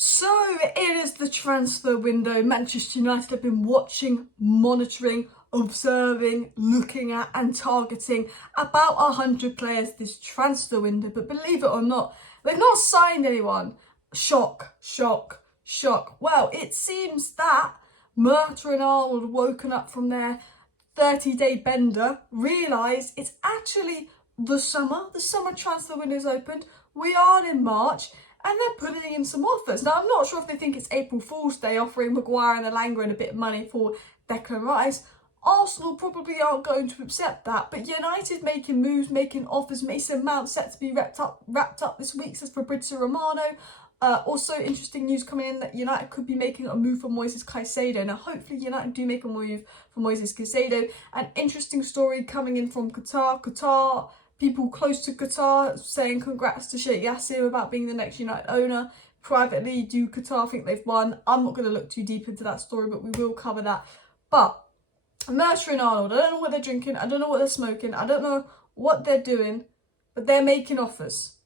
So it is the transfer window. Manchester United have been watching, monitoring, observing, looking at and targeting about 100 players this transfer window. But believe it or not, they've not signed anyone. Shock, shock, shock. Well, it seems that Murta and Arnold have woken up from their 30-day bender, realised it's actually the summer. The summer transfer window's opened. We are in March. And they're putting in some offers. Now, I'm not sure if they think it's April Fool's Day offering Maguire and Elanga and a bit of money for Declan Rice. Arsenal probably aren't going to accept that. But United making moves, making offers. Mason Mount set to be wrapped up this week, says Fabrizio Romano. Also, interesting news coming in that United could be making a move for Moises Caicedo. Now, hopefully United do make a move for Moises Caicedo. An interesting story coming in from Qatar. People close to Qatar saying congrats to Sheikh Yassim about being the next United owner. Privately, do Qatar think they've won? I'm not going to look too deep into that story, but we will cover that. But Murta and Arnold, I don't know what they're drinking. I don't know what they're smoking. I don't know what they're doing, but they're making offers.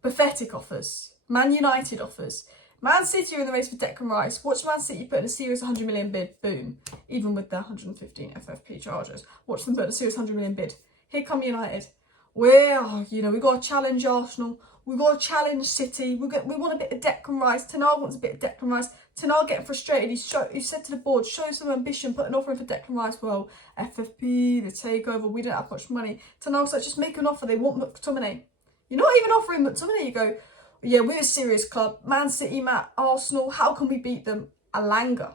Pathetic offers. Man United offers. Man City are in the race for Declan Rice. Watch Man City put in a serious 100 million bid. Boom. Even with their 115 FFP charges. Watch them put in a serious 100 million bid. Here come United. We've got to challenge Arsenal. We've got to challenge City. We want a bit of Declan Rice. Tenag wants a bit of Declan Rice. Tenag getting frustrated. He said to the board, show some ambition, put an offer in for Declan Rice. Well, FFP, the takeover, we don't have much money. Tenag's like, just make an offer. They want McTominay. You're not even offering McTominay. You go, yeah, we're a serious club. Man City, Arsenal, how can we beat them? Elanga,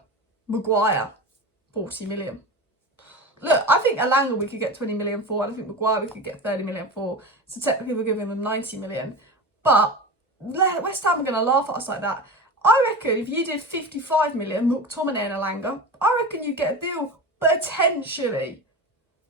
Maguire, 40 million. Look, I think Elanga we could get 20 million for, and I think Maguire we could get 30 million for. So technically we're giving them 90 million. But West Ham are going to laugh at us like that. I reckon if you did 55 million, McTominay and Elanga, I reckon you'd get a deal potentially.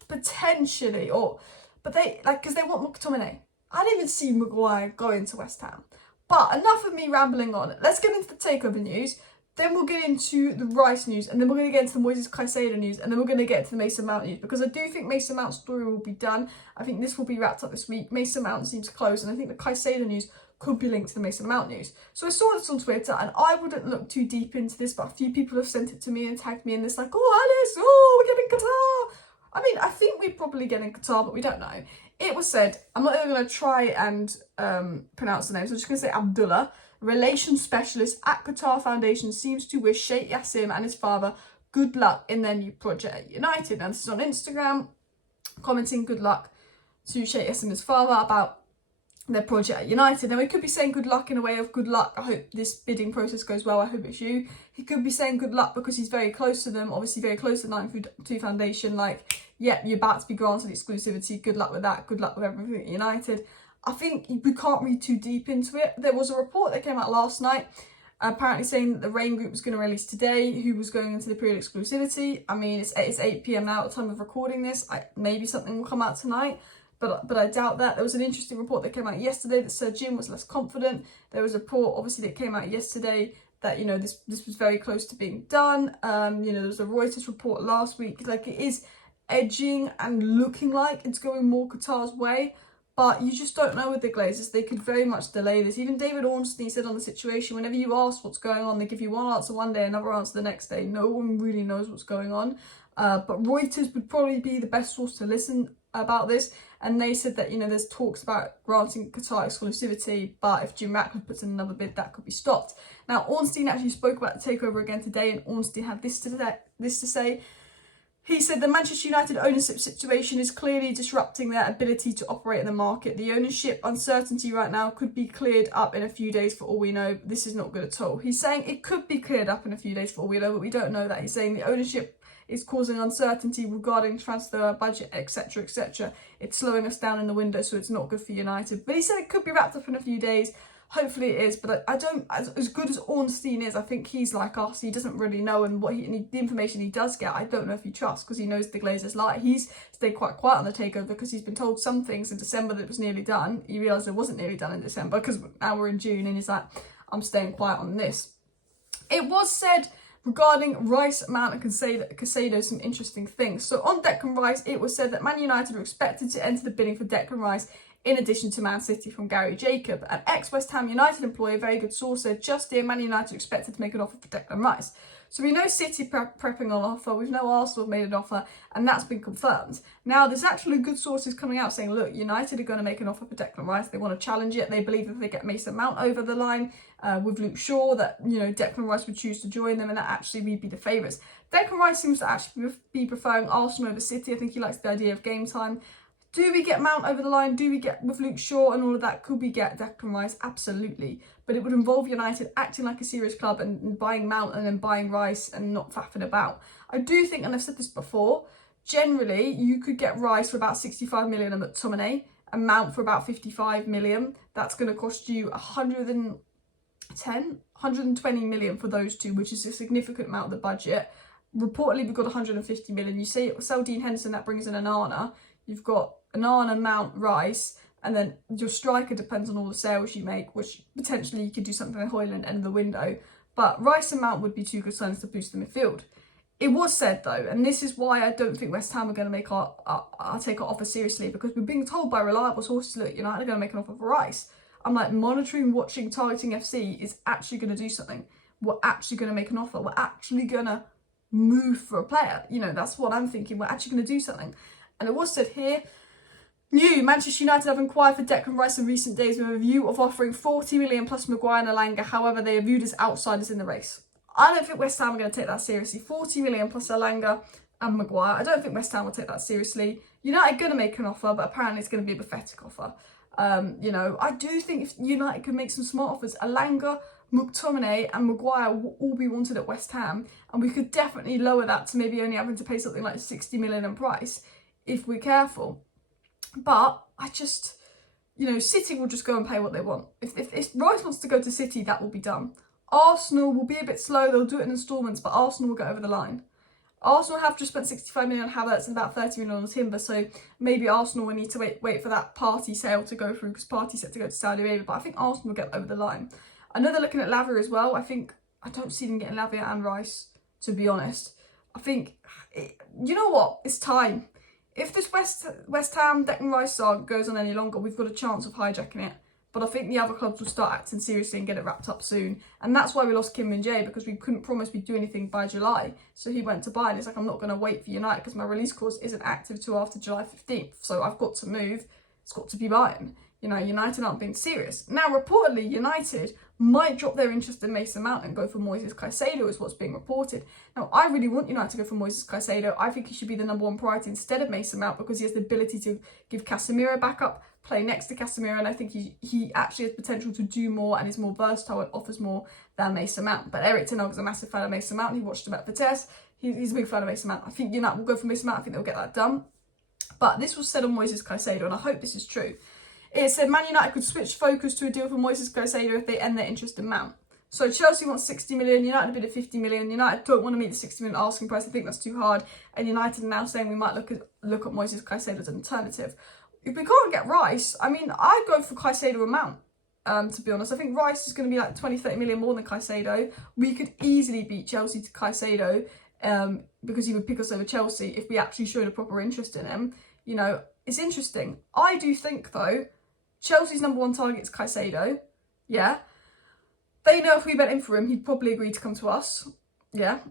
Because they want McTominay. I didn't even see Maguire going to West Ham. But enough of me rambling on. Let's get into the takeover news. Then we'll get into the Rice news, and then we're going to get into the Moises Caicedo news, and then we're going to get into the Mason Mount news, because I do think Mason Mount's story will be done. I think this will be wrapped up this week. Mason Mount seems close, and I think the Caicedo news could be linked to the Mason Mount news. So I saw this on Twitter, and I wouldn't look too deep into this, but a few people have sent it to me and tagged me in this, like, oh, Alice, oh, we're getting Qatar. I mean, I think we're probably getting Qatar, but we don't know. It was said, I'm not even going to try and pronounce the name, so I'm just going to say Abdullah, relations specialist at Qatar Foundation, seems to wish Sheikh Yassim and his father good luck in their new project at United. And this is on Instagram, commenting good luck to Sheikh Yassim and his father about their project at United. And we could be saying good luck in a way of good luck, I hope this bidding process goes well, I hope it's you. He could be saying good luck because he's very close to them, obviously very close to Man Utd Foundation, like, yep, you're about to be granted exclusivity, good luck with that, good luck with everything at United. I think we can't read too deep into it. There was a report that came out last night, apparently saying that the Rain Group was going to release today who was going into the period exclusivity. I mean, it's 8 p.m. now at the time of recording this. Maybe something will come out tonight, but I doubt that. There was an interesting report that came out yesterday that Sir Jim was less confident. There was a report, obviously, that came out yesterday that, this was very close to being done. There was a Reuters report last week. Like, it is edging and looking like it's going more Qatar's way. But you just don't know with the Glazers. They could very much delay this. Even David Ornstein said on the situation, whenever you ask what's going on, they give you one answer one day, another answer the next day. No one really knows what's going on. But Reuters would probably be the best source to listen about this. And they said that, there's talks about granting Qatar exclusivity, but if Jim Ratcliffe puts in another bid, that could be stopped. Now, Ornstein actually spoke about the takeover again today, and Ornstein had this to say. He said the Manchester United ownership situation is clearly disrupting their ability to operate in the market. The ownership uncertainty right now could be cleared up in a few days for all we know. This is not good at all. He's saying it could be cleared up in a few days for all we know, but we don't know that. He's saying the ownership is causing uncertainty regarding transfer, budget, etc., etc. It's slowing us down in the window, so it's not good for United. But he said it could be wrapped up in a few days. Hopefully it is, but I don't, as good as Ornstein is, I think he's like us. He doesn't really know, and the information he does get, I don't know if he trusts, because he knows the Glazers lie. He's stayed quite quiet on the takeover because he's been told some things in December that it was nearly done. He realised it wasn't nearly done in December because now we're in June, and he's like, I'm staying quiet on this. It was said regarding Rice, Mount and Caicedo, some interesting things. So on Declan Rice, it was said that Man United are expected to enter the bidding for Declan Rice in addition to Man City from Gary Jacob. An ex-West Ham United employee, a very good source, said just here Man United are expected to make an offer for Declan Rice. So we know City prepping an offer, we know Arsenal have made an offer, and that's been confirmed. Now, there's actually good sources coming out saying, look, United are going to make an offer for Declan Rice. They want to challenge it. They believe if they get Mason Mount over the line with Luke Shaw, that, you know, Declan Rice would choose to join them, and that actually would be the favourites. Declan Rice seems to actually be preferring Arsenal over City. I think he likes the idea of game time. Do we get Mount over the line? Do we get with Luke Shaw and all of that? Could we get Declan Rice? Absolutely. But it would involve United acting like a serious club and buying Mount and then buying Rice and not faffing about. I do think, and I've said this before, generally you could get Rice for about 65 million and McTominay and Mount for about 55 million. That's going to cost you 120 million for those two, which is a significant amount of the budget. Reportedly, we've got 150 million. You say sell Dean Henderson, that brings in Onana. You've got Onana, Mount, Rice, and then your striker depends on all the sales you make, which potentially you could do something like Højlund end of the window. But Rice and Mount would be two good signings to boost the midfield. It was said though, and this is why I don't think West Ham are going to make our take our offer seriously, because we're being told by reliable sources, look, United are going to make an offer for Rice. I'm like, monitoring, watching, targeting FC is actually going to do something. We're actually going to make an offer. We're actually going to move for a player. You know, that's what I'm thinking. We're actually going to do something. And it was said here, new Manchester United have inquired for Declan Rice in recent days with a view of offering 40 million plus Maguire and Elanga. However, they are viewed as outsiders in the race. I don't think West Ham are going to take that seriously. 40 million plus Elanga and Maguire. I don't think West Ham will take that seriously. United are going to make an offer, but apparently it's going to be a pathetic offer. You know, I do think if United could make some smart offers, Elanga, McTominay and Maguire will all be wanted at West Ham, and we could definitely lower that to maybe only having to pay something like 60 million in price if we're careful. But I just, you know, City will just go and pay what they want. If Rice wants to go to City, that will be done. Arsenal will be a bit slow, they'll do it in instalments, but Arsenal will get over the line. Arsenal have just spent 65 million on Havertz and about 30 million on Timber, so maybe Arsenal will need to wait for that Partey sale to go through, because Partey's set to go to Saudi Arabia, but I think Arsenal will get over the line. I know they're looking at Lavia as well. I don't see them getting Lavia and Rice, to be honest. I think, you know what, it's time. If this West Ham Declan Rice saga goes on any longer, we've got a chance of hijacking it. But I think the other clubs will start acting seriously and get it wrapped up soon. And that's why we lost Kim Min-jae, because we couldn't promise we'd do anything by July. So he went to Bayern. It's like, I'm not going to wait for United because my release clause isn't active till after July 15th. So I've got to move. It's got to be Bayern. You know, United aren't being serious. Now, reportedly, United might drop their interest in Mason Mount and go for Moises Caicedo, is what's being reported. Now, I really want United to go for Moises Caicedo. I think he should be the number one priority instead of Mason Mount, because he has the ability to give Casemiro backup, play next to Casemiro, and I think he actually has potential to do more and is more versatile and offers more than Mason Mount. But Erik ten Hag is a massive fan of Mason Mount. He watched him at Vitesse. He's a big fan of Mason Mount. I think United will go for Mason Mount. I think they'll get that done. But this was said on Moises Caicedo, and I hope this is true. It said Man United could switch focus to a deal for Moises Caicedo if they end their interest in Mount. So Chelsea wants 60 million, United bid at 50 million. United don't want to meet the 60 million asking price. I think that's too hard. And United are now saying we might look at Moises Caicedo as an alternative. If we can't get Rice, I mean, I'd go for Caicedo and Mount, to be honest. I think Rice is going to be like 20, 30 million more than Caicedo. We could easily beat Chelsea to Caicedo because he would pick us over Chelsea if we actually showed a proper interest in him. You know, it's interesting. I do think, though, Chelsea's number one target is Caicedo. Yeah. They know if we went in for him, he'd probably agree to come to us. Yeah.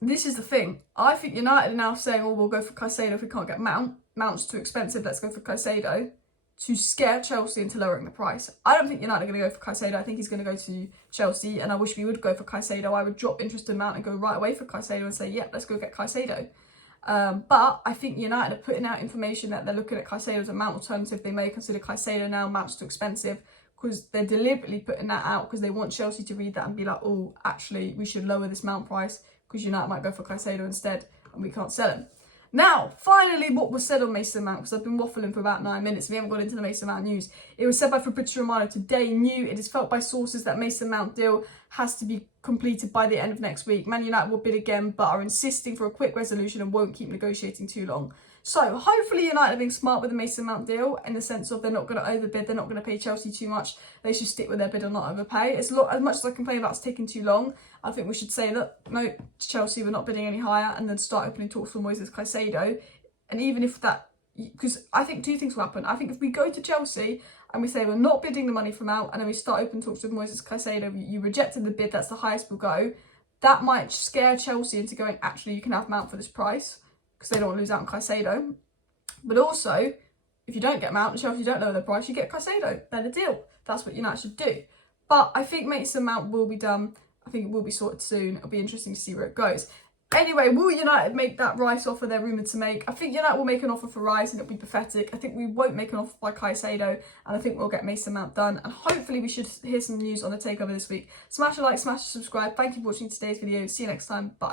This is the thing. I think United are now saying, oh, we'll go for Caicedo if we can't get Mount. Mount's too expensive, let's go for Caicedo, to scare Chelsea into lowering the price. I don't think United are going to go for Caicedo. I think he's going to go to Chelsea, and I wish we would go for Caicedo. I would drop interest in Mount and go right away for Caicedo and say, yeah, let's go get Caicedo. But I think United are putting out information that they're looking at Caicedo as a Mount alternative. They may consider Caicedo now. Mount's too expensive, because they're deliberately putting that out because they want Chelsea to read that and be like, oh, actually, we should lower this Mount price because United might go for Caicedo instead and we can't sell him. Now, finally, what was said on Mason Mount, because I've been waffling for about 9 minutes. We haven't got into the Mason Mount news. It was said by Fabrizio Romano today, new. It is felt by sources that Mason Mount deal has to be completed by the end of next week. Man United will bid again, but are insisting for a quick resolution and won't keep negotiating too long. So, hopefully United are being smart with the Mason Mount deal in the sense of they're not going to overbid, they're not going to pay Chelsea too much. They should stick with their bid and not overpay. As much as I complain about it's taking too long, I think we should say that, no, Chelsea, we're not bidding any higher, and then start opening talks for Moises Caicedo. And even if that because I think two things will happen. I think if we go to Chelsea and we say we're not bidding the money from out, and then we start open talks with Moises Caicedo, you rejected the bid, that's the highest we'll go, that might scare Chelsea into going, actually, you can have Mount for this price, because they don't want to lose out on Caicedo. But also, if you don't get Mount and Chelsea don't lower their price, you get Caicedo. Better deal. That's what United should do. But I think Mason Mount will be done. I think it will be sorted soon. It'll be interesting to see where it goes. Anyway, will United make that Rice offer they're rumoured to make? I think United will make an offer for Rice and it'll be pathetic. I think we won't make an offer by Caicedo, and I think we'll get Mason Mount done. And hopefully we should hear some news on the takeover this week. Smash a like, smash a subscribe. Thank you for watching today's video. See you next time. Bye.